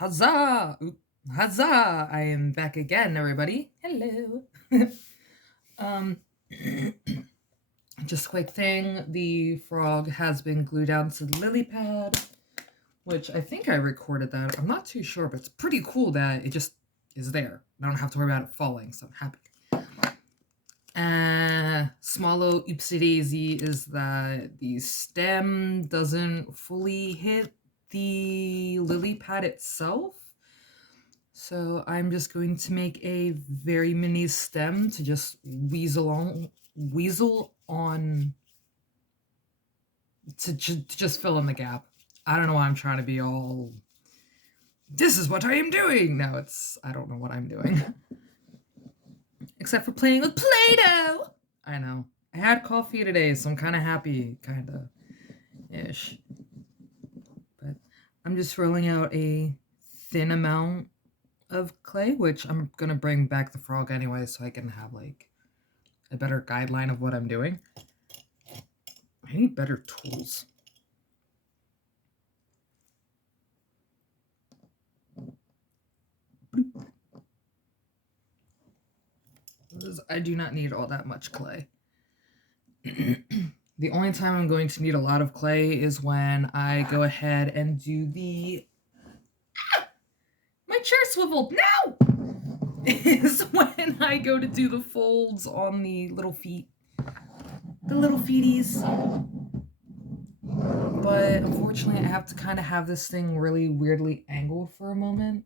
Huzzah! Huzzah! I am back again, everybody. Hello. um, just a quick thing. The frog has been glued down to the lily pad, which I think I recorded that. I'm not too sure, but it's pretty cool that it just is there. I don't have to worry about it falling, so I'm happy. Small little oopsie daisy is that the stem doesn't fully hit the lily pad itself. So I'm just going to make a very mini stem to just weasel on to just fill in the gap. I don't know why I'm trying to be all, this is what I am doing. No, I don't know what I'm doing. Except for playing with Play-Doh. I know. I had coffee today, so I'm kind of happy, kind of ish. But I'm just rolling out a thin amount of clay, which I'm gonna bring back the frog anyway, so I can have like a better guideline of what I'm doing. I need better tools. I do not need all that much clay. The only time I'm going to need a lot of clay is when I go ahead and do the... My chair swiveled! No! Is when I go to do the folds on the little feet. The little feeties. But unfortunately, I have to kind of have this thing really weirdly angled for a moment.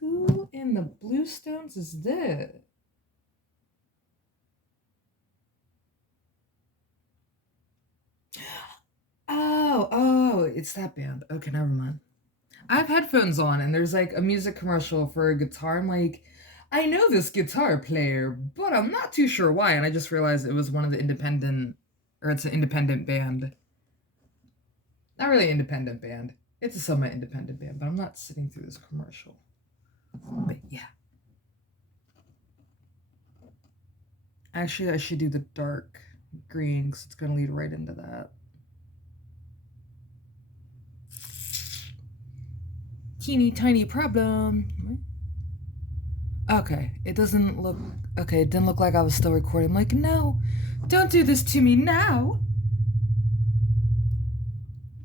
Who in the Bluestones is this? Oh, it's that band. Okay, never mind. I have headphones on and there's like a music commercial for a guitar. I'm like, I know this guitar player, but I'm not too sure why. And I just realized it was one of the independent, or it's an independent band. Not really an independent band. It's a somewhat independent band, but I'm not sitting through this commercial. But yeah. Actually, I should do the dark green because it's going to lead right into that. Teeny tiny problem. Okay, it doesn't look... Okay, it didn't look like I was still recording. I'm like, no, don't do this to me now.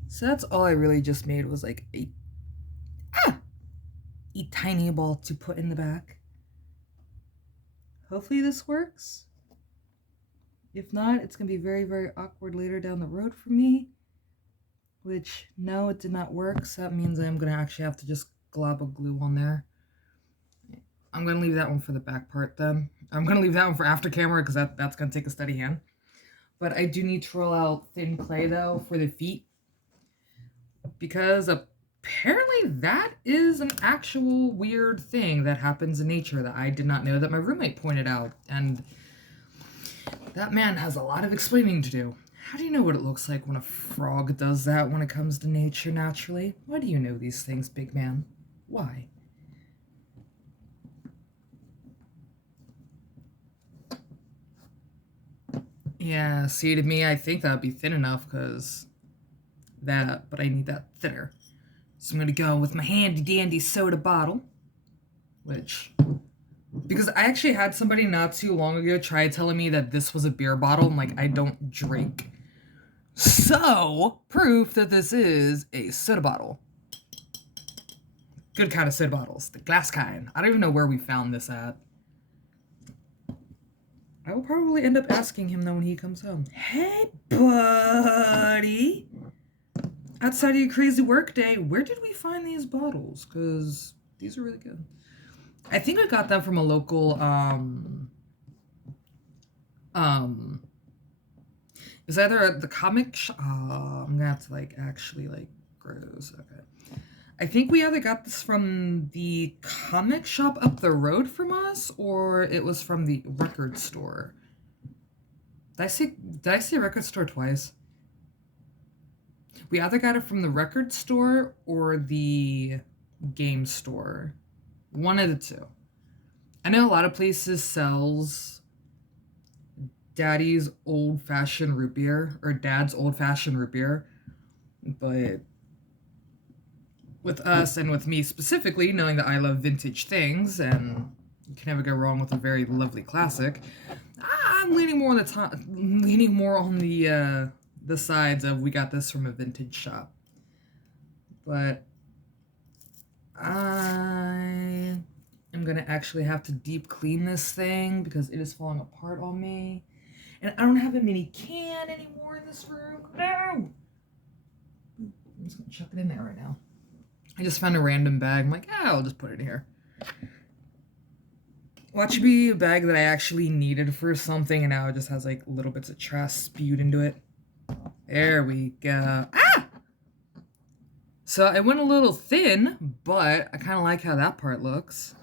So that's all I really just made was like a tiny ball to put in the back. Hopefully this works. If not, it's going to be very, very awkward later down the road for me. Which, no, it did not work. So that means I'm going to actually have to just glob a glue on there. I'm going to leave that one for the back part then. I'm going to leave that one for after camera because that's going to take a steady hand. But I do need to roll out thin clay though for the feet. Because apparently that is an actual weird thing that happens in nature that I did not know, that my roommate pointed out. And that man has a lot of explaining to do. How do you know what it looks like when a frog does that when it comes to nature naturally? Why do you know these things, big man? Why? Yeah, see, to me, I think that would be thin enough because but I need that thinner. So I'm going to go with my handy dandy soda bottle, because I actually had somebody not too long ago try telling me that this was a beer bottle. I'm like, I don't drink. So, proof that this is a soda bottle. Good kind of soda bottles, the glass kind. I don't even know where we found this at. I will probably end up asking him though when he comes home. Hey, buddy. Outside of your crazy work day, where did we find these bottles? Because these are really good. I think I got them from a local, it's either the comic shop. I'm gonna have to like actually like gross. Okay. I think we either got this from the comic shop up the road from us, or it was from the record store. Did I say record store twice? We either got it from the record store or the game store. One of the two. I know a lot of places sells Daddy's old-fashioned root beer, or Dad's old-fashioned root beer, but with us and with me specifically, knowing that I love vintage things and you can never go wrong with a very lovely classic, I'm leaning more on the sides of we got this from a vintage shop. But I am gonna actually have to deep clean this thing because it is falling apart on me. And I don't have a mini can anymore in this room. No! I'm just gonna chuck it in there right now. I just found a random bag. I'm like, I'll just put it here. Watch it be a bag that I actually needed for something, and now it just has like little bits of trash spewed into it. There we go. Ah! So I went a little thin, but I kind of like how that part looks.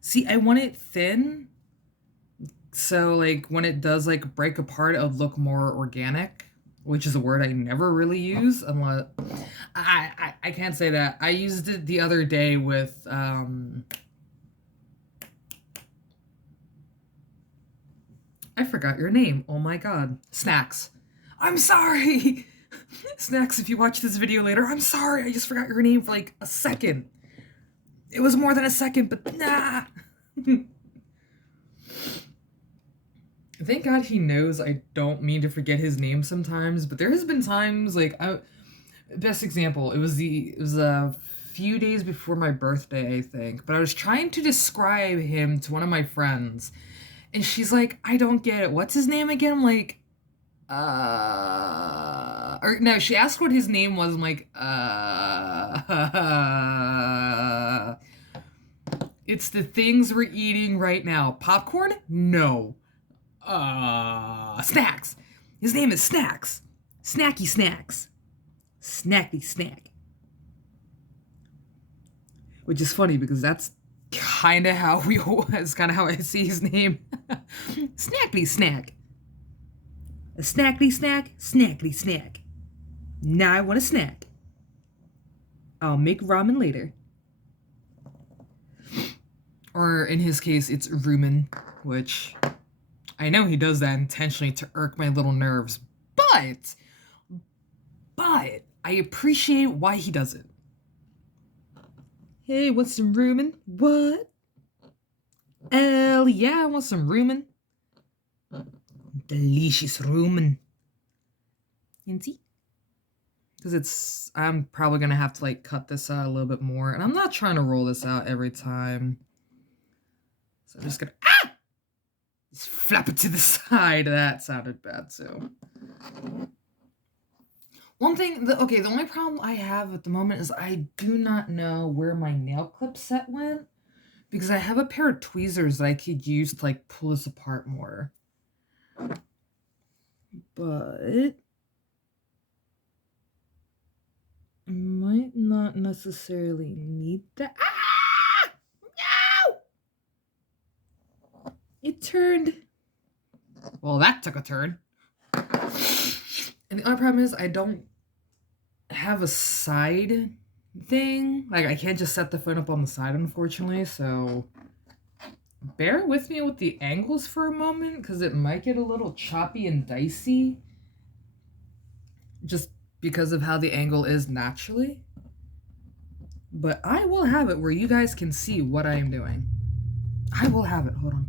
See, I want it thin, so like when it does like break apart, it'll look more organic, which is a word I never really use unless I can't say that. I used it the other day with I forgot your name. Oh my god. Snacks. I'm sorry. Snacks, if you watch this video later, I'm sorry. I just forgot your name for like a second. It was more than a second, but nah. Thank God he knows I don't mean to forget his name sometimes, but there has been times like best example, it was a few days before my birthday, I think, but I was trying to describe him to one of my friends, and she's like, I don't get it. What's his name again? I'm like, or no, she asked what his name was. I'm like, it's the things we're eating right now. Popcorn? No. Snacks. His name is Snacks. Snacky Snacks. Snacky Snack. Which is funny because that's kind of how I see his name. Snackly Snack. A snackly snack, snackly snack. Now I want a snack. I'll make ramen later. Or in his case, it's rumen, which I know he does that intentionally to irk my little nerves, but I appreciate why he does it. Hey, want some rumen? What? Hell yeah, I want some rumen. Delicious rumen. Inty? Because I'm probably going to have to like cut this out a little bit more. And I'm not trying to roll this out every time. So I'm just going to, just flap it to the side. That sounded bad too. One thing, the only problem I have at the moment is I do not know where my nail clip set went. Because I have a pair of tweezers that I could use to like pull this apart more. But I might not necessarily need that. Ah! No! It turned. Well, that took a turn. And the other problem is I don't have a side thing. Like, I can't just set the phone up on the side, unfortunately, so bear with me with the angles for a moment, because it might get a little choppy and dicey. Just because of how the angle is naturally. But I will have it where you guys can see what I am doing. I will have it. Hold on.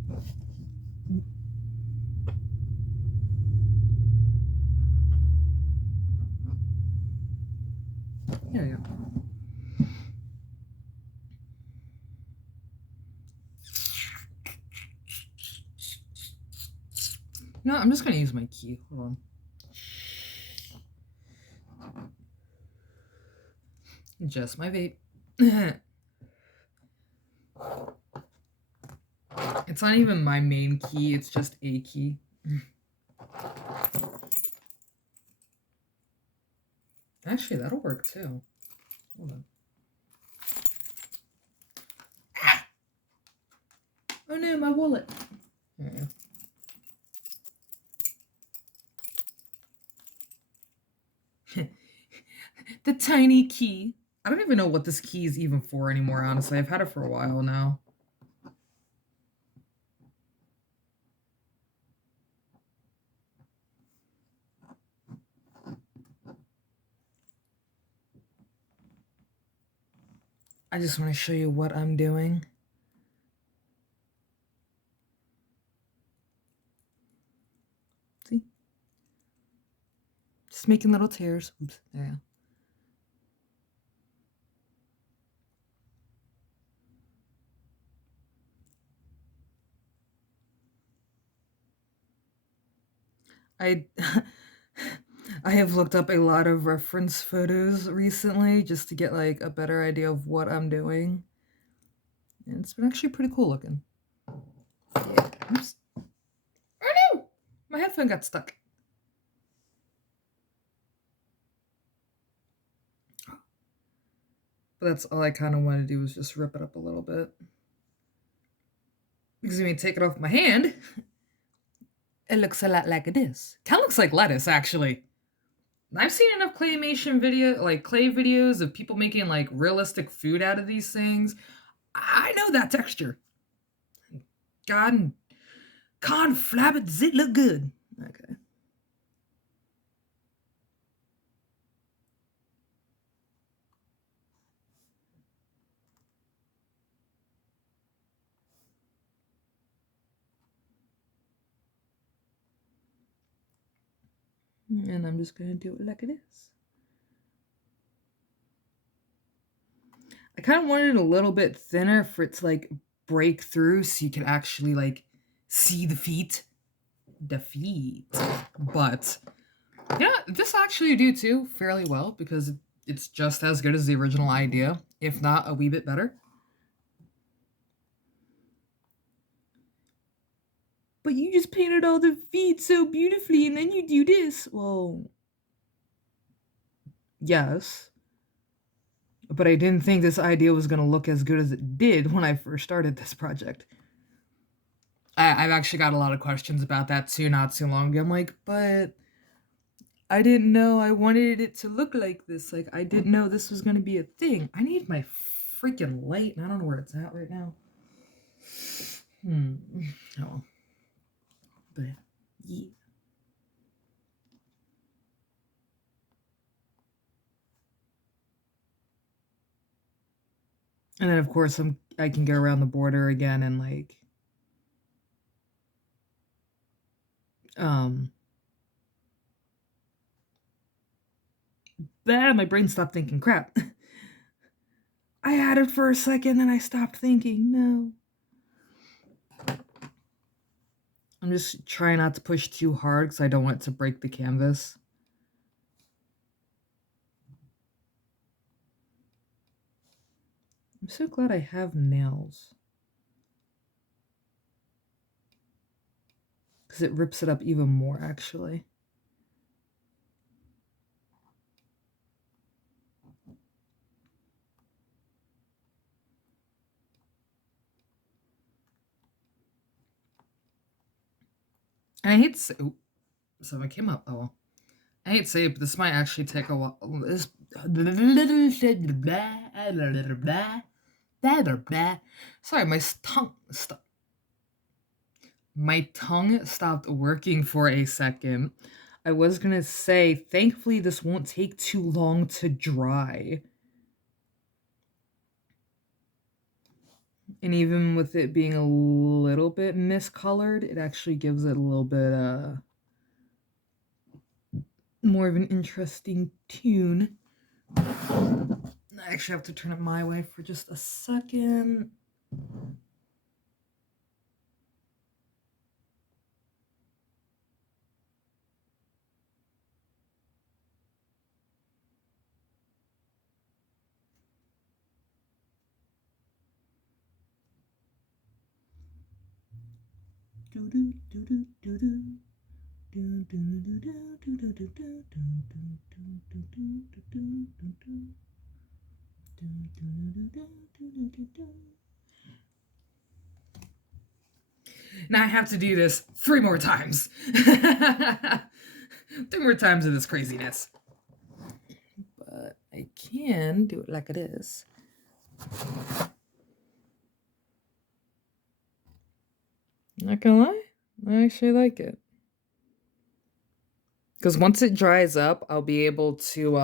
There we go. No, I'm just going to use my key. Hold on. Just my vape. It's not even my main key, it's just a key. Actually, that'll work too. Hold on. Ah! Oh no, my wallet. There we go. The tiny key. I don't even know what this key is even for anymore, honestly. I've had it for a while now. I just want to show you what I'm doing. See? Just making little tears. Oops, there you go. I I have looked up a lot of reference photos recently just to get like a better idea of what I'm doing. And it's been actually pretty cool looking. Yeah. Oops. Oh no! My headphone got stuck. But that's all I kind of want to do is just rip it up a little bit. Because when you take it off my hand, it looks a lot like this. Kind of looks like lettuce, actually. I've seen enough claymation clay videos of people making like realistic food out of these things. I know that texture. God, flab does it look good? Okay. And I'm just gonna do it like it is. I kind of wanted it a little bit thinner for it to like break through so you can actually like see the feet. The feet. But yeah, this actually do too fairly well because it's just as good as the original idea, if not a wee bit better. But you just painted all the feet so beautifully and then you do this. Well, yes. But I didn't think this idea was going to look as good as it did when I first started this project. I've actually got a lot of questions about that too, not too long ago. I'm like, but I didn't know I wanted it to look like this. Like, I didn't know this was going to be a thing. I need my freaking light, and I don't know where it's at right now. Oh. But, yeah. And then, of course, I can go around the border again and, like, my brain stopped thinking, crap. I had it for a second, then I stopped thinking, no. I'm just trying not to push too hard because I don't want it to break the canvas. I'm so glad I have nails. Because it rips it up even more, actually. And I hate to say, someone came up. Oh, well. I hate to say it, but this might actually take a while. Sorry, my tongue stopped working for a second. I was gonna say, thankfully, this won't take too long to dry. And even with it being a little bit miscolored, it actually gives it a little bit more of an interesting tune. I actually have to turn it my way for just a second. Now I have to do this 3 more times. 3 more times of this craziness. But I can do it like it is. Not gonna lie, I actually like it. Because once it dries up, I'll be able to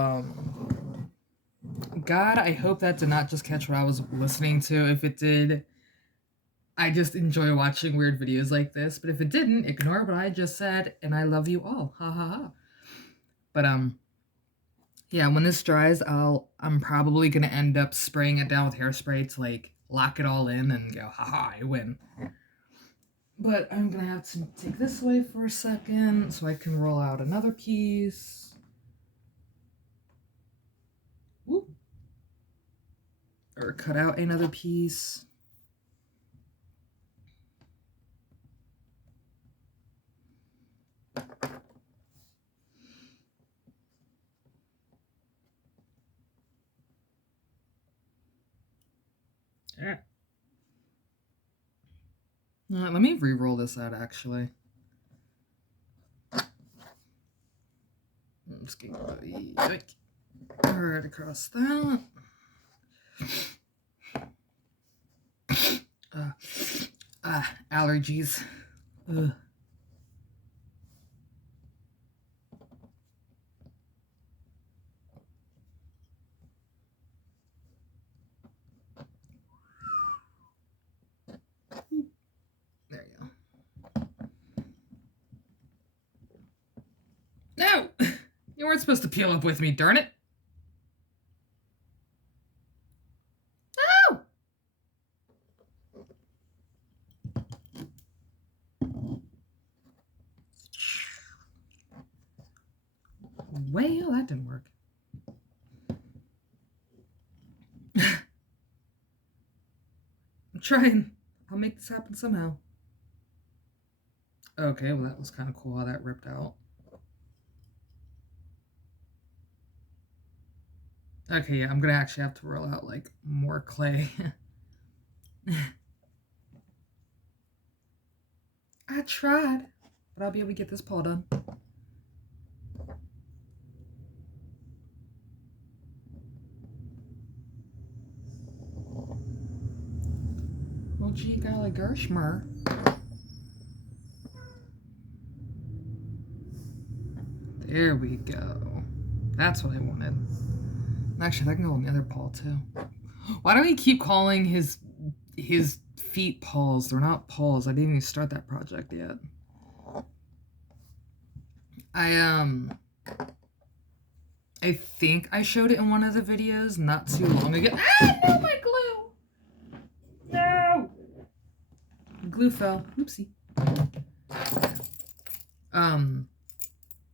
God, I hope that did not just catch what I was listening to. If it did, I just enjoy watching weird videos like this. But if it didn't, ignore what I just said, and I love you all. Ha ha ha. But yeah, when this dries, I'm probably gonna end up spraying it down with hairspray to like lock it all in and go, haha, I win. But I'm gonna have to take this away for a second so I can roll out another piece. Whoop. Or cut out another piece. Let me re-roll this out, actually. I'm just going to right across that. Allergies. Ugh. There you go. No! You weren't supposed to peel up with me, darn it! No! Well, that didn't work. I'm trying. I'll make this happen somehow. Okay, well that was kind of cool how that ripped out. Okay, yeah, I'm gonna actually have to roll out like more clay. I tried, but I'll be able to get this paw done. Well, gee, golly Gershmer. There we go. That's what I wanted. Actually, that can go on the other paw too. Why do we keep calling his feet paws? They're not paws. I didn't even start that project yet. I think I showed it in one of the videos not too long ago. Ah, no, my glue! No! Glue fell. Oopsie.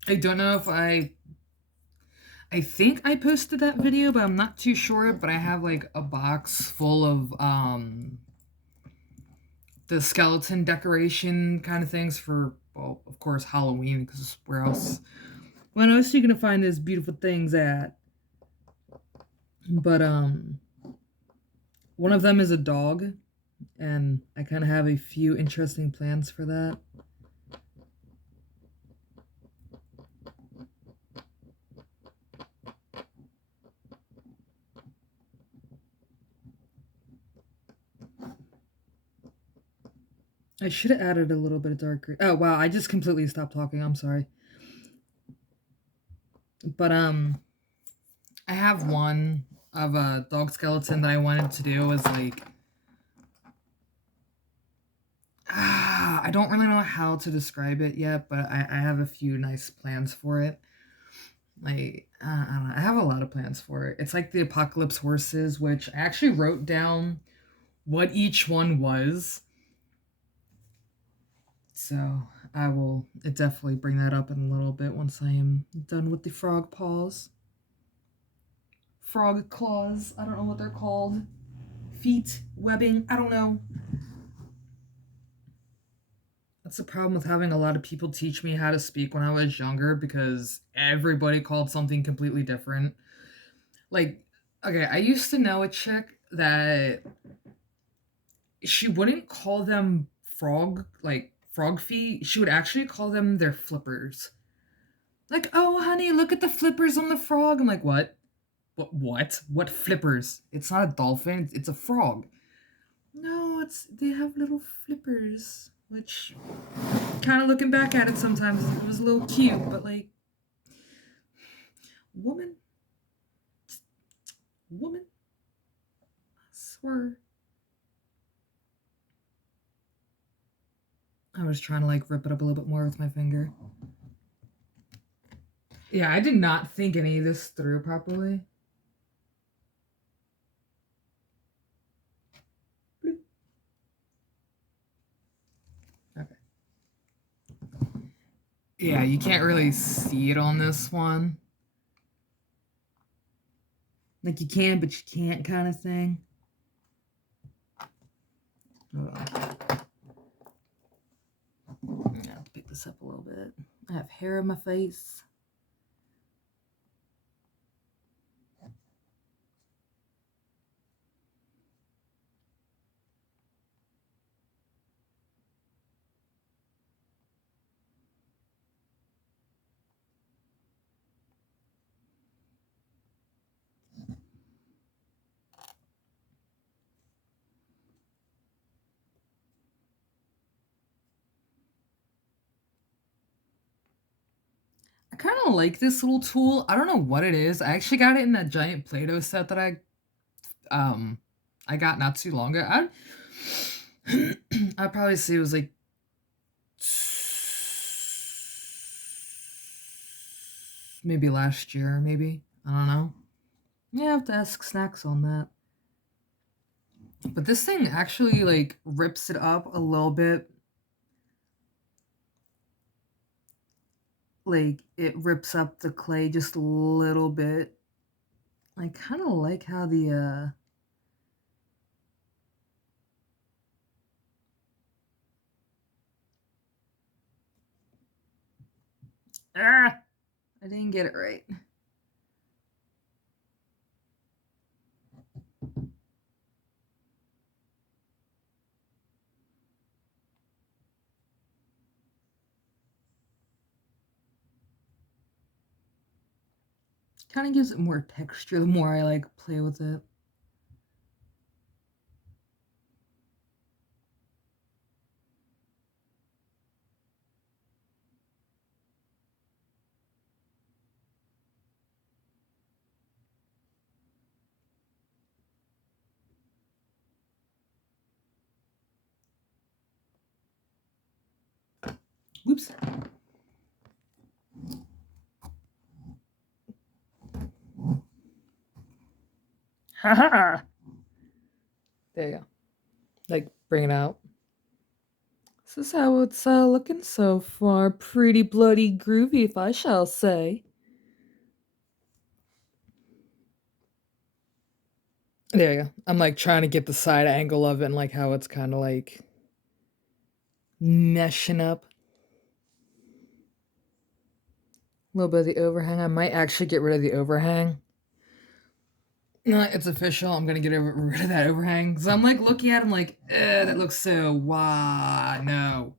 I don't know if I think I posted that video, but I'm not too sure. But I have like a box full of the skeleton decoration kind of things for, well, of course, Halloween, because where else? When else are you gonna find those beautiful things at? But one of them is a dog, and I kind of have a few interesting plans for that. I should have added a little bit of dark green. Oh, wow, I just completely stopped talking. I'm sorry. But, I have one of a dog skeleton that I wanted to do was like... I don't really know how to describe it yet, but I have a few nice plans for it. Like, I don't know. I have a lot of plans for it. It's like the Apocalypse Horses, which I actually wrote down what each one was. So I will definitely bring that up in a little bit once I am done with the frog paws. Frog claws. I don't know what they're called. Feet, webbing. I don't know. That's the problem with having a lot of people teach me how to speak when I was younger, because everybody called something completely different. Like, okay, I used to know a chick that she wouldn't call them frog feet. She would actually call them their flippers. Like, oh, honey, look at the flippers on the frog. I'm like, what? What? What flippers? It's not a dolphin. It's a frog. No, they have little flippers. Which, kind of looking back at it sometimes, it was a little cute, but like, woman, woman. I swear. I was trying to like rip it up a little bit more with my finger. Yeah, I did not think any of this through properly. Okay. Yeah, you can't really see it on this one. Like you can, but you can't kind of thing. Hold on. I have to pick this up a little bit. I have hair on my face. I kind of like this little tool. I don't know what it is. I actually got it in that giant Play-Doh set that I got not too long ago. I'd probably say it was like maybe last year, maybe. I don't know. Yeah, I have to ask Snacks on that. But this thing actually like rips it up a little bit. Like it rips up the clay just a little bit. I kind of like how the I didn't get it right. Kind of gives it more texture the more I like play with it. Whoops. Haha. There you go. Like bring it out. This is how it's looking so far. Pretty bloody groovy, if I shall say. There you go. I'm like trying to get the side angle of it and like how it's kind of like meshing up. A little bit of the overhang. I might actually get rid of the overhang. No, it's official. I'm gonna get rid of that overhang. So I'm like looking at him like, that looks so no.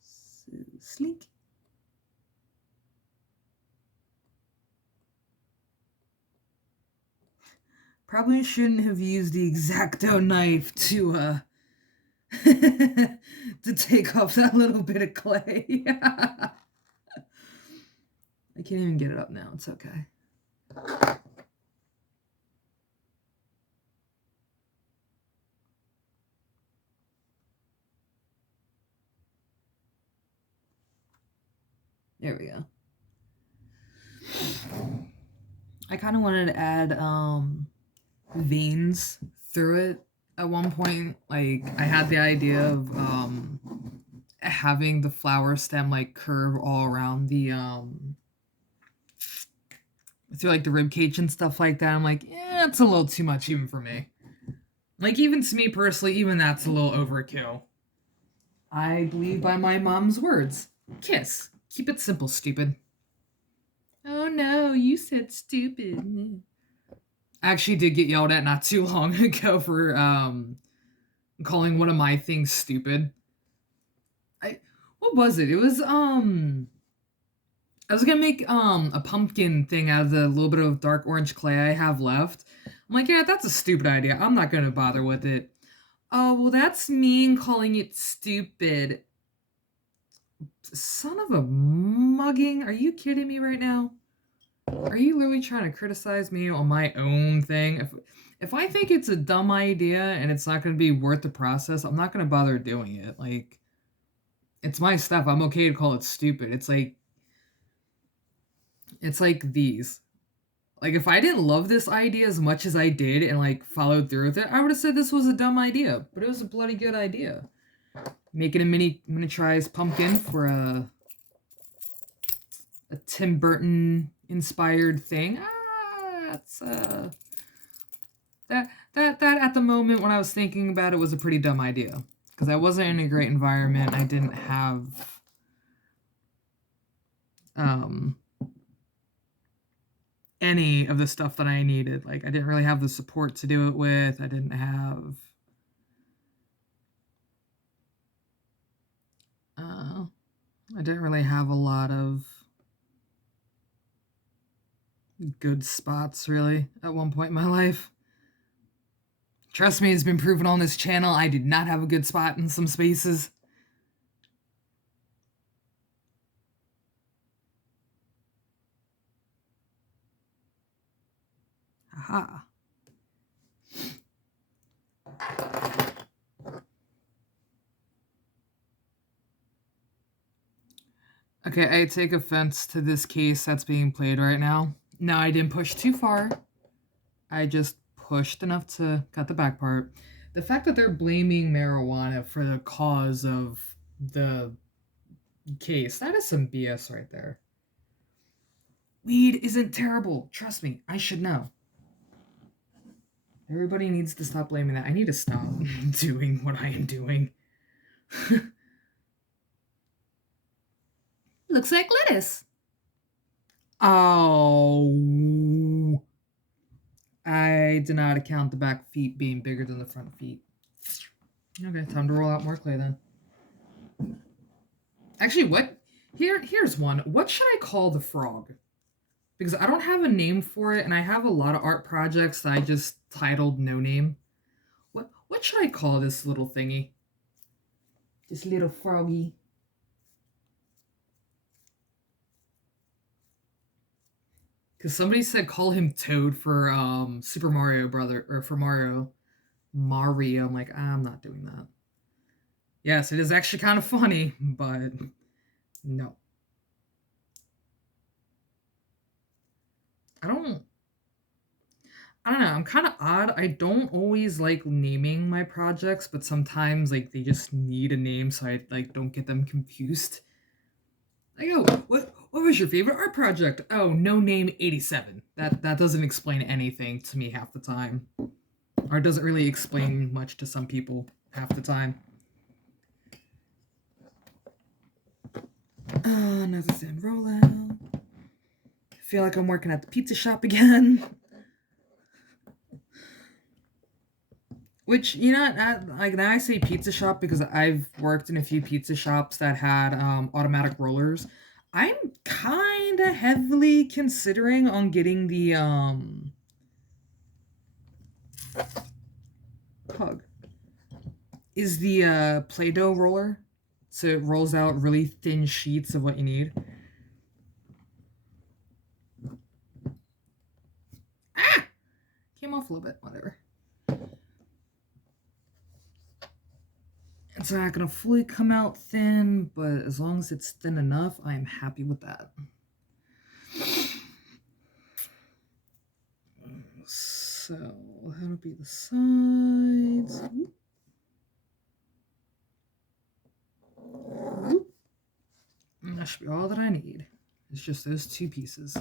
So sleek. Probably shouldn't have used the X-Acto knife to to take off that little bit of clay. I can't even get it up now. It's okay. There we go. I kind of wanted to add veins through it at one point. Like I had the idea of having the flower stem like curve all around the through like the rib cage and stuff like that. I'm like, yeah, it's a little too much even for me. Like even to me personally, even that's a little overkill. I believe by my mom's words. Kiss. Keep it simple, stupid. Oh no, you said stupid. I actually did get yelled at not too long ago for calling one of my things stupid. What was it? It was I was gonna make a pumpkin thing out of the little bit of dark orange clay I have left. I'm like, yeah, that's a stupid idea. I'm not gonna bother with it. Oh, well, that's mean calling it stupid. Son of a mugging. Are you kidding me right now? Are you literally trying to criticize me on my own thing? If I think it's a dumb idea and it's not going to be worth the process, I'm not going to bother doing it. Like, it's my stuff. I'm okay to call it stupid. It's like these. Like, if I didn't love this idea as much as I did and like followed through with it, I would have said this was a dumb idea. But it was a bloody good idea. Making a miniaturized pumpkin for a Tim Burton inspired thing. That's that at the moment when I was thinking about it was a pretty dumb idea because I wasn't in a great environment. I didn't have any of the stuff that I needed. Like I didn't really have the support to do it with. I didn't have I didn't really have a lot of good spots really at one point in my life. Trust me, it's been proven on this channel I did not have a good spot in some spaces. Aha. Okay, I take offense to this case that's being played right now. No, I didn't push too far. I just pushed enough to cut the back part. The fact that they're blaming marijuana for the cause of the case, that is some BS right there. Weed isn't terrible. Trust me, I should know. Everybody needs to stop blaming that. I need to stop doing what I am doing. Looks like lettuce. Oh. I did not account the back feet being bigger than the front feet. Okay, time to roll out more clay then. Actually, what? Here's one. What should I call the frog? Because I don't have a name for it, and I have a lot of art projects that I just titled no name. What should I call this little thingy? This little froggy. Because somebody said call him Toad for Super Mario Brother, or for Mario. I'm like, I'm not doing that. Yes, it is actually kind of funny, but no. I don't know. I'm kind of odd. I don't always like naming my projects, but sometimes like they just need a name, so I like don't get them confused. Like, oh, what was your favorite art project? Oh, No Name 87. That doesn't explain anything to me half the time, or it doesn't really explain much to some people half the time. Another thin rollout. I feel like I'm working at the pizza shop again. Which, you know, like now I say pizza shop because I've worked in a few pizza shops that had automatic rollers. I'm kind of heavily considering on getting the hug. Is the Play-Doh roller. So it rolls out really thin sheets of what you need. Ah! Came off a little bit, whatever. It's not going to fully come out thin, but as long as it's thin enough, I'm happy with that. So, that'll be the sides. And that should be all that I need. It's just those two pieces.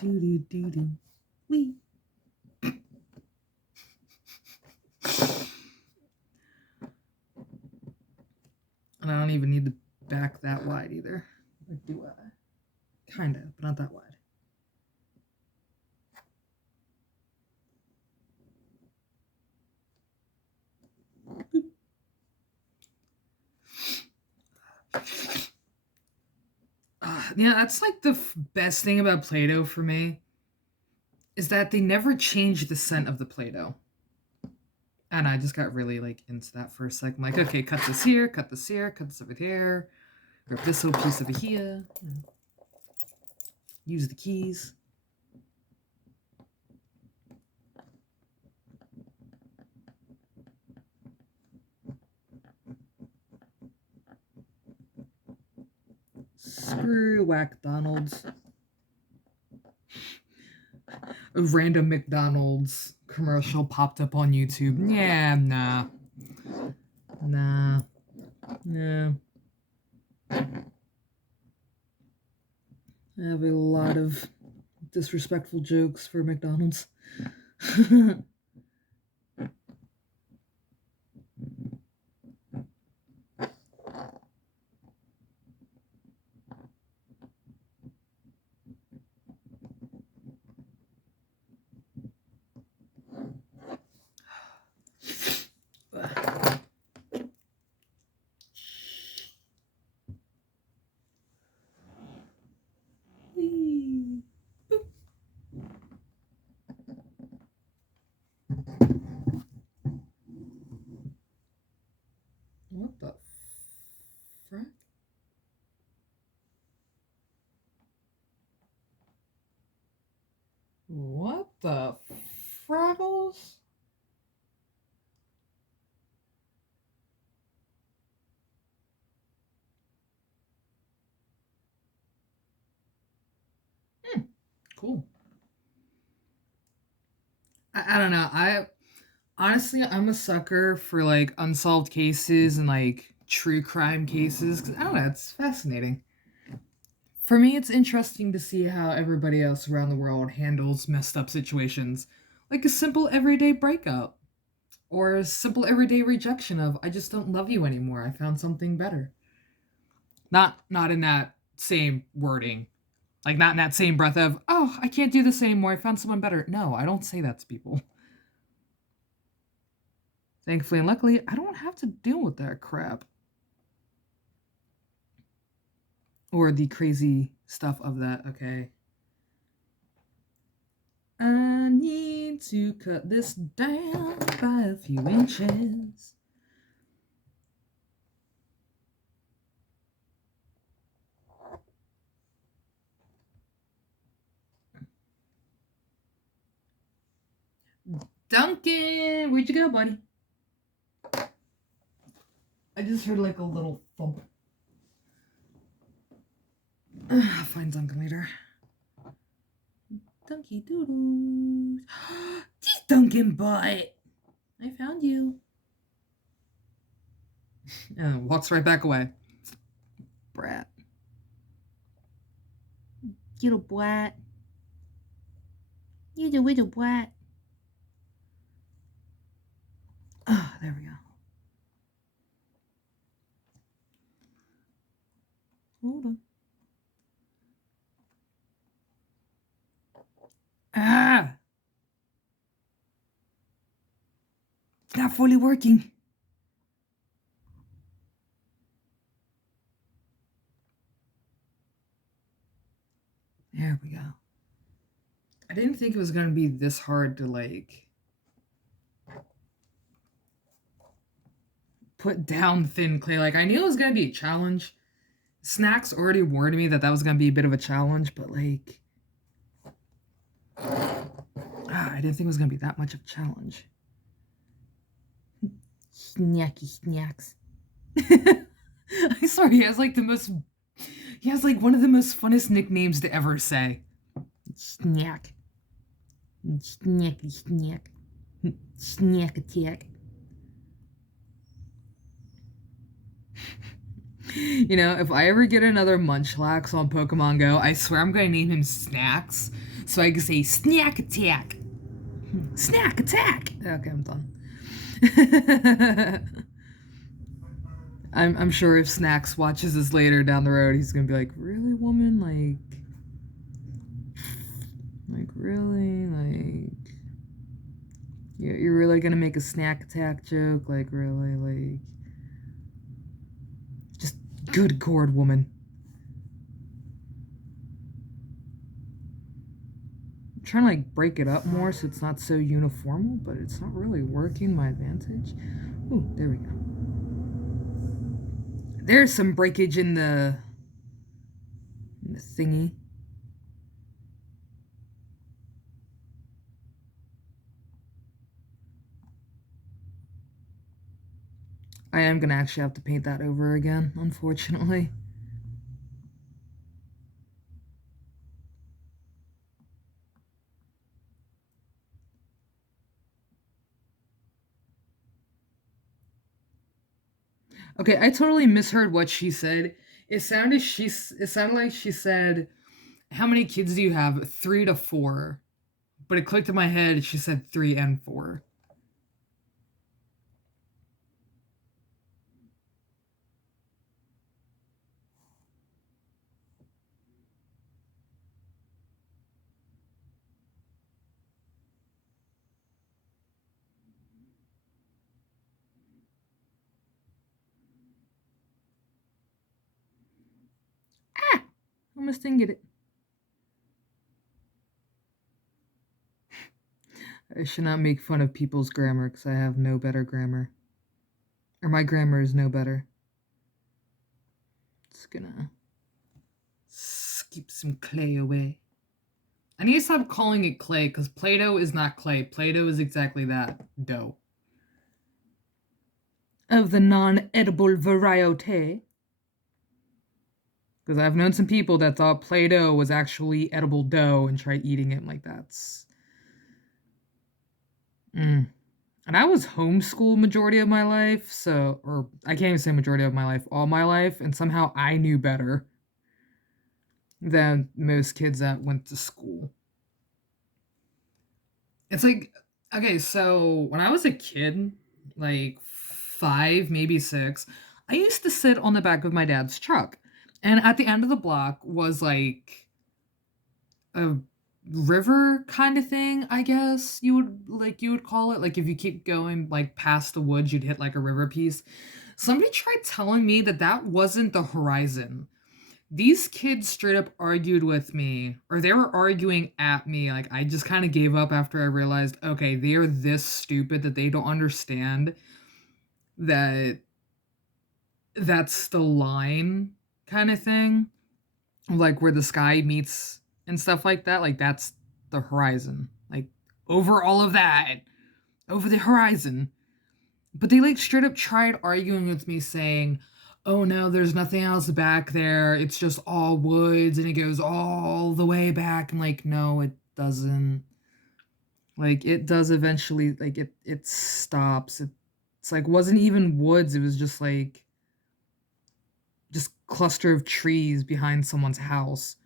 Do-do-do-do. Wee. And I don't even need the back that wide either. Or do I? Kinda, but not that wide. Yeah, that's like the best thing about Play-Doh for me is that they never change the scent of the Play-Doh. And I just got really like into that for a second. I'm like, okay, cut this here, cut this here, cut this over here, grab this little piece over here, use the keys. Screw McDonald's. A random McDonald's commercial popped up on YouTube. Yeah, nah. I have a lot of disrespectful jokes for McDonald's. What the frick? What the fraggles? Cool. I don't know. Honestly, I'm a sucker for like unsolved cases and like true crime cases. 'Cause I don't know, it's fascinating. For me, it's interesting to see how everybody else around the world handles messed up situations, like a simple everyday breakup or a simple everyday rejection of "I just don't love you anymore. I found something better." Not in that same wording, like not in that same breath of "Oh, I can't do this anymore. I found someone better." No, I don't say that to people. Thankfully and luckily, I don't have to deal with that crap. Or the crazy stuff of that, okay. I need to cut this down by a few inches. Duncan, where'd you go, buddy? I just heard like a little thump. I'll find Duncan later. Dunky doodles. Duncan butt. I found you. Walks right back away. Brat. You little brat. You the little brat. Ah, there we go. Hold on. Ah! Not fully working. There we go. I didn't think it was going to be this hard to like put down thin clay. Like I knew it was going to be a challenge. Snacks already warned me that was going to be a bit of a challenge, but like I didn't think it was going to be that much of a challenge. Snacky snacks. I swear he has like one of the most funnest nicknames to ever say. Snack. Snacky snack. Snack attack. You know, if I ever get another Munchlax on Pokemon Go, I swear I'm going to name him Snacks so I can say Snack Attack. Snack Attack! Okay, I'm done. I'm sure if Snacks watches this later down the road, he's going to be like, really, woman? Like, really? Like, you're really going to make a Snack Attack joke? Like, really? Like, just good gourd, woman. trying to like break it up more so it's not so uniform, but it's not really working my advantage. Ooh, there we go. There's some breakage in the thingy. I am gonna actually have to paint that over again, unfortunately. Okay, I totally misheard what she said. It sounded like she said, "How many kids do you have?" 3 to 4. But it clicked in my head. She said 3 and 4. Ah, almost didn't get it. I should not make fun of people's grammar because I have no better grammar. Or my grammar is no better. Just gonna keep some clay away. I need to stop calling it clay because Play-Doh is not clay. Play-Doh is exactly that, dough. Of the non-edible variety. Because I've known some people that thought Play-Doh was actually edible dough and tried eating it like that's... And I was homeschooled majority of my life, so... Or, I can't even say majority of my life, all my life, and somehow I knew better than most kids that went to school. It's like, okay, so when I was a kid, like 5, maybe 6, I used to sit on the back of my dad's truck. And at the end of the block was like a river kind of thing, I guess you would call it. Like if you keep going like past the woods, you'd hit like a river piece. Somebody tried telling me that that wasn't the horizon. These kids straight up argued with me, or they were arguing at me. Like, I just kind of gave up after I realized, okay, they are this stupid that they don't understand that that's the line kind of thing. Like, where the sky meets and stuff like that. Like, that's the horizon. Like, over all of that, over the horizon. But they, like, straight up tried arguing with me saying, oh no, there's nothing else back there. It's just all woods and it goes all the way back. I'm like, no, it doesn't. Like it does eventually, like it stops. It's like wasn't even woods, it was just cluster of trees behind someone's house.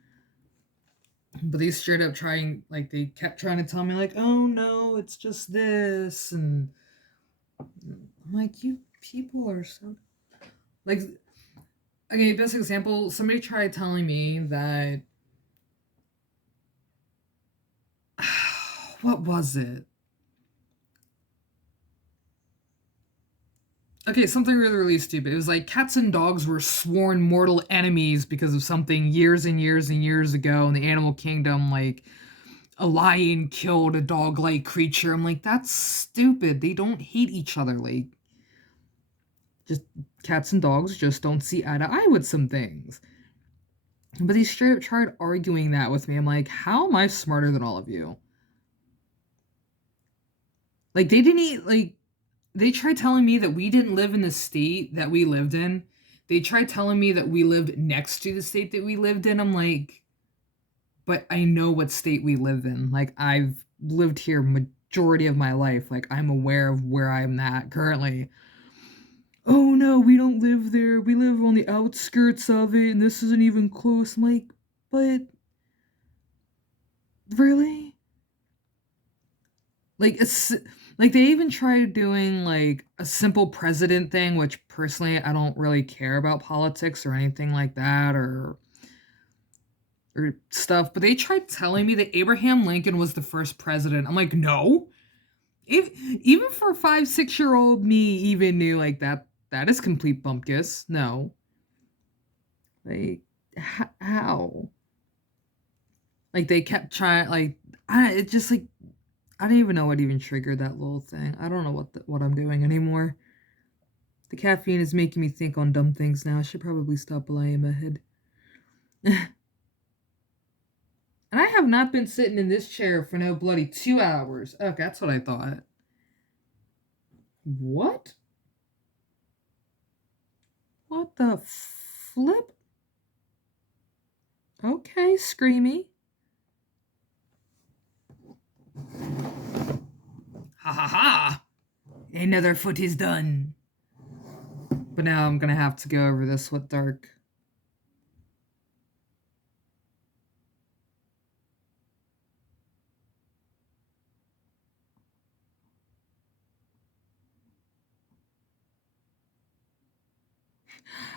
But they straight up trying like they kept trying to tell me like, oh no, it's just this and I'm like, you people are so like okay, best example, somebody tried telling me that what was it? Okay, something really, really stupid. It was like cats and dogs were sworn mortal enemies because of something years and years and years ago in the animal kingdom, like a lion killed a dog-like creature. I'm like, that's stupid. They don't hate each other. Like, just cats and dogs just don't see eye to eye with some things. But they straight up tried arguing that with me. I'm like, how am I smarter than all of you? Like, they didn't eat, like, they tried telling me that we didn't live in the state that we lived in. They tried telling me that we lived next to the state that we lived in. I'm like, but I know what state we live in. Like, I've lived here majority of my life. Like, I'm aware of where I'm at currently. Oh no, we don't live there. We live on the outskirts of it, and this isn't even close. I'm like, but really? Like it's like they even tried doing like a simple president thing, which personally I don't really care about politics or anything like that or stuff, but they tried telling me that Abraham Lincoln was the first president. I'm like, no. If even for 5, 6 year old me even knew like that is complete bumpkus. No. Like how? Like they kept trying like It just like I don't even know what even triggered that little thing. I don't know what I'm doing anymore. The caffeine is making me think on dumb things now. I should probably stop lying in my head. And I have not been sitting in this chair for no bloody 2 hours. Okay, that's what I thought. What? What the flip? Okay, Screamy. Ha ha ha! Another foot is done. But now I'm gonna have to go over this with Dark.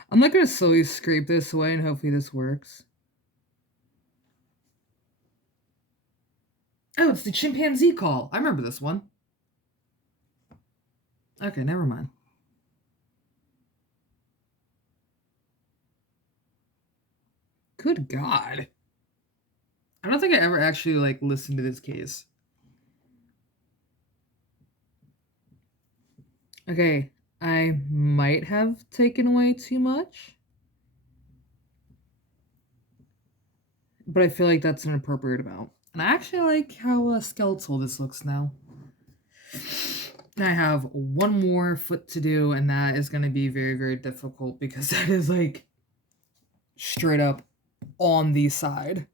I'm not gonna slowly scrape this away and hopefully this works. Oh, it's the chimpanzee call. I remember this one. Okay, never mind. Good God. I don't think I ever actually like listened to this case. Okay, I might have taken away too much. But I feel like that's an appropriate amount. And I actually like how skeletal this looks now. I have one more foot to do, and that is going to be very, very difficult because that is like straight up on the side.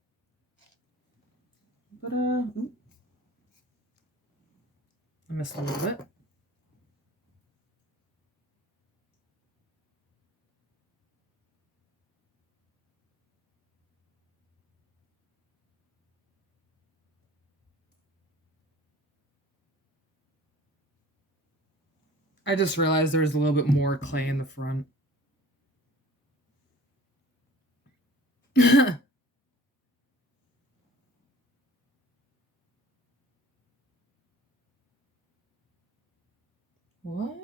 But, I missed a little bit. I just realized there's a little bit more clay in the front. What?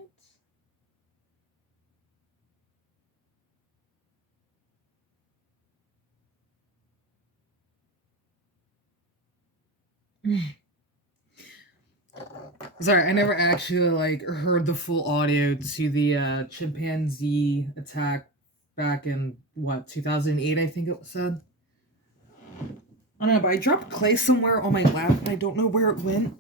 Sorry, I never actually like heard the full audio to the chimpanzee attack back in what 2008, I think it was said. I don't know, but I dropped clay somewhere on my lap and I don't know where it went.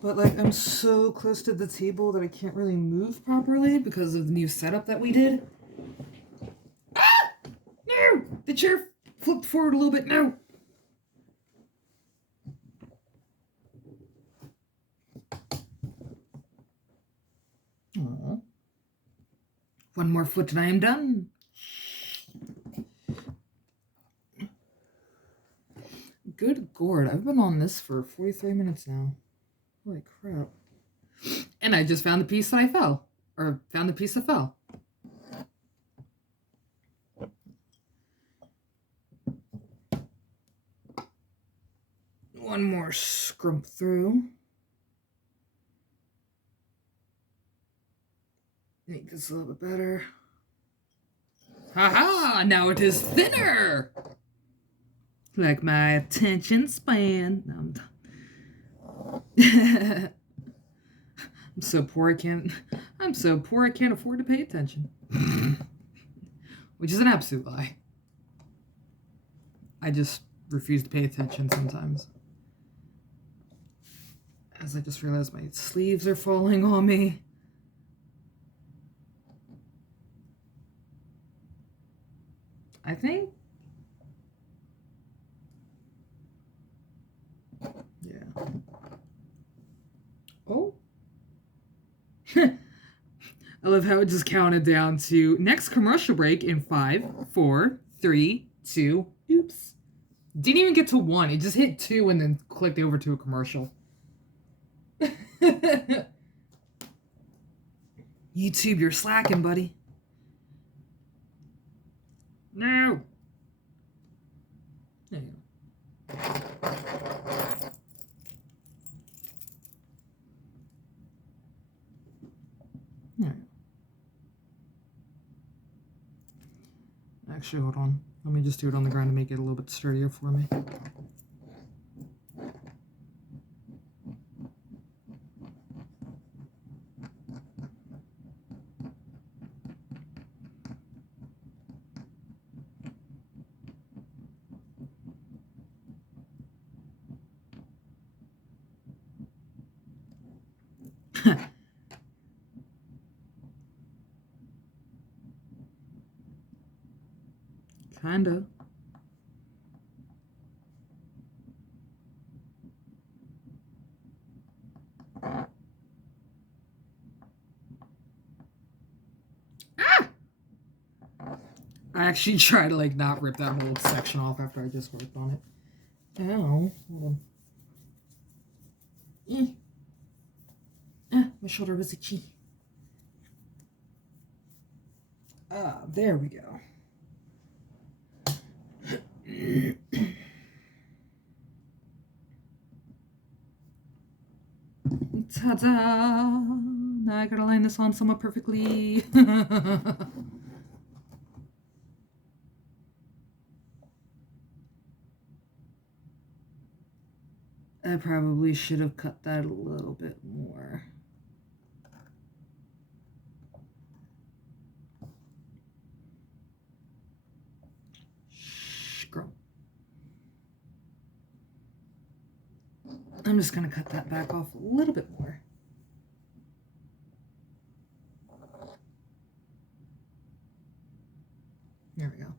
But like I'm so close to the table that I can't really move properly because of the new setup that we did. Ah! No! The chair flipped forward a little bit. No! Aww. One more foot and I am done. Good gourd. I've been on this for 43 minutes now. Holy crap. And I just found the piece that I fell. Or found the piece that fell. One more scrump through. Make this a little bit better. Haha! Now it is thinner! Like my attention span. No, I'm so poor I can't afford to pay attention. Which is an absolute lie. I just refuse to pay attention sometimes. As I just realized my sleeves are falling on me. I think. Yeah. Oh. I love how it just counted down to next commercial break in 5, 4, 3, 2. Oops. Didn't even get to 1. It just hit 2 and then clicked over to a commercial. YouTube, you're slacking, buddy. No. There you go. All right. Actually, hold on. Let me just do it on the ground to make it a little bit sturdier for me. Kinda. Ah! I actually try to like not rip that whole section off after I just worked on it. Ow. Hold on. My shoulder was itchy. There we go. Ta-da! Now I gotta line this on somewhat perfectly. I probably should have cut that a little bit more. Shh, girl. I'm just gonna cut that back off a little bit more. There we go.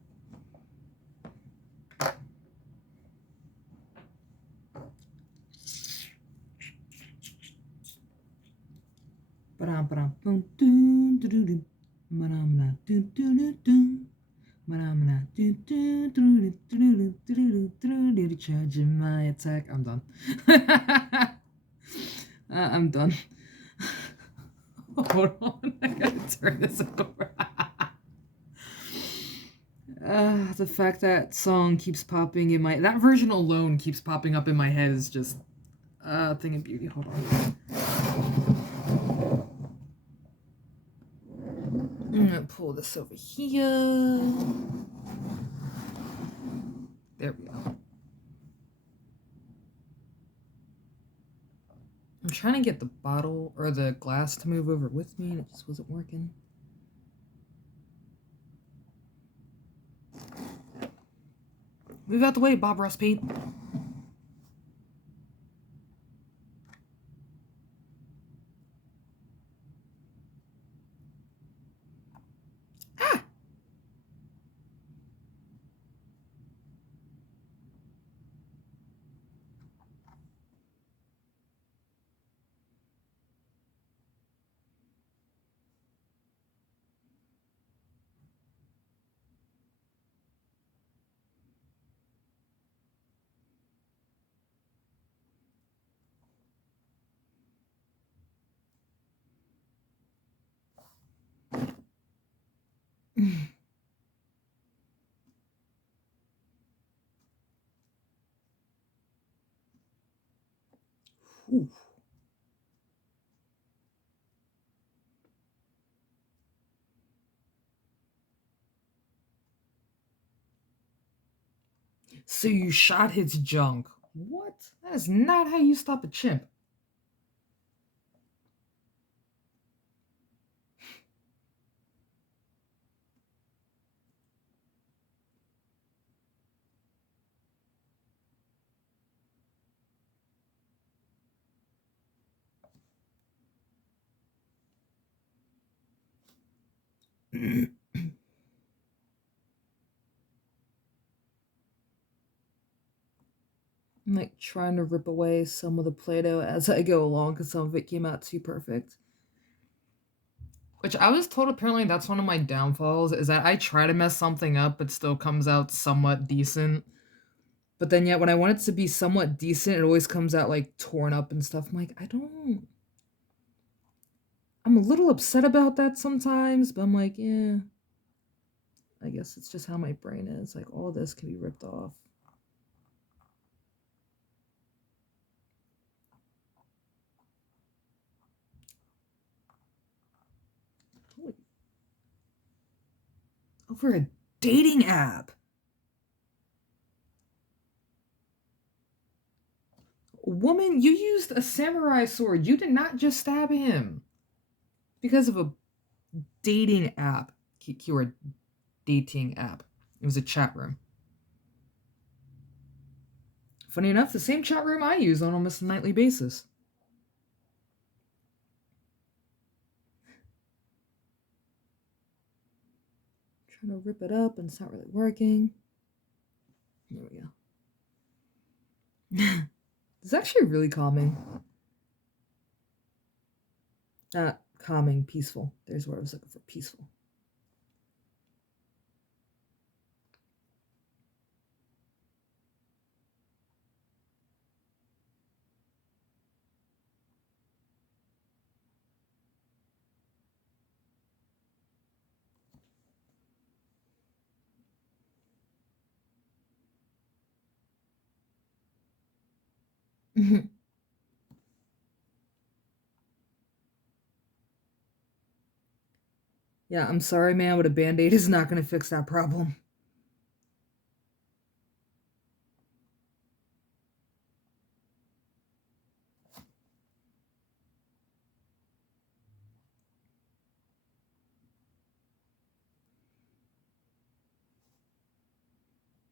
Charging my attack. I'm done. I'm done. Hold on, I gotta turn this over. The fact that song keeps popping in my... That version alone keeps popping up in my head is just a thing of beauty. Hold on. I'm gonna pull this over here. There we go. I'm trying to get the bottle or the glass to move over with me, and it just wasn't working. Move out the way, Bob Ross paint. Ooh. So you shot his junk. What? That is not how you stop a chimp. I'm like trying to rip away some of the Play-Doh as I go along because some of it came out too perfect. Which I was told apparently that's one of my downfalls, is that I try to mess something up but still comes out somewhat decent. But then yet when I want it to be somewhat decent, it always comes out like torn up and stuff. I'm like, I'm a little upset about that sometimes, but I'm like, yeah. I guess it's just how my brain is. Like all this can be ripped off. Over a dating app. Woman, you used a samurai sword. You did not just stab him. Because of a dating app. Keyword dating app. It was a chat room. Funny enough, the same chat room I use on almost a nightly basis. Trying to rip it up and it's not really working. There we go. It's actually really calming. Calming, peaceful. There's what I was looking for, peaceful. Yeah, I'm sorry, man, but a Band-Aid is not going to fix that problem.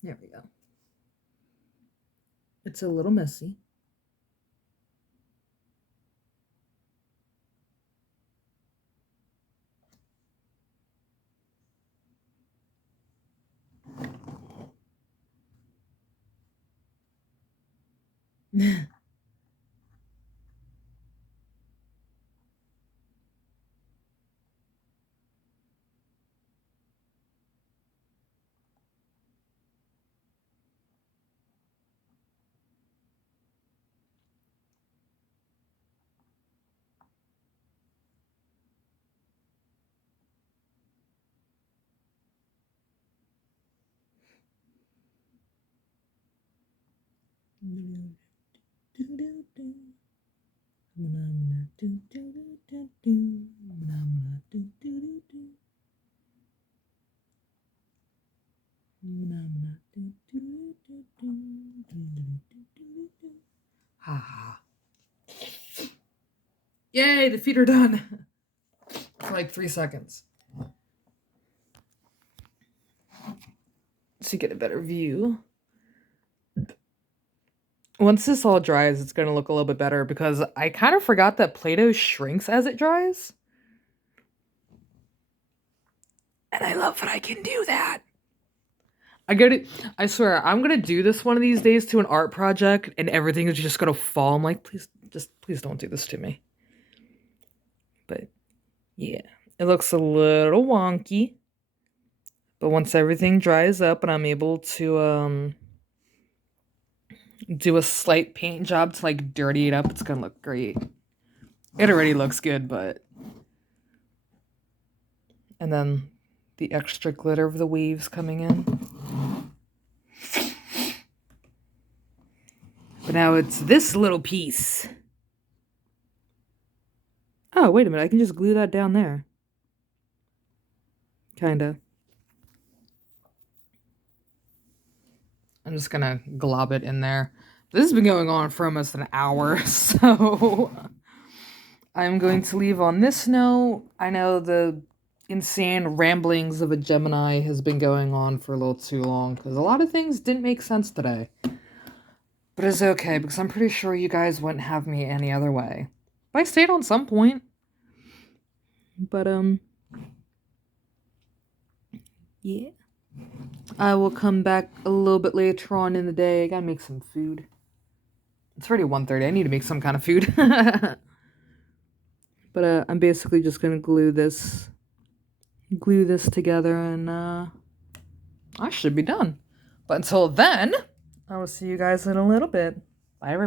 There we go. It's a little messy. Yay, the feet are done. For like 3 seconds. So you get a better view. Once this all dries, it's going to look a little bit better because I kind of forgot that Play-Doh shrinks as it dries. And I love that I can do that. I swear, I'm going to do this one of these days to an art project and everything is just going to fall. I'm like, please don't do this to me. But yeah, it looks a little wonky. But once everything dries up and I'm able to do a slight paint job to like dirty it up, it's gonna look great. It already looks good, but... And then the extra glitter of the waves coming in. But now it's this little piece. Oh, wait a minute, I can just glue that down there. Kinda. I'm just gonna glob it in there. This has been going on for almost an hour, so I'm going to leave on this note. I know the insane ramblings of a Gemini has been going on for a little too long because a lot of things didn't make sense today. But it's okay because I'm pretty sure you guys wouldn't have me any other way. But I stayed on some point. But yeah. I will come back a little bit later on in the day. I gotta make some food. It's already 1:30. I need to make some kind of food. But I'm basically just gonna glue this together and I should be done. But until then, I will see you guys in a little bit.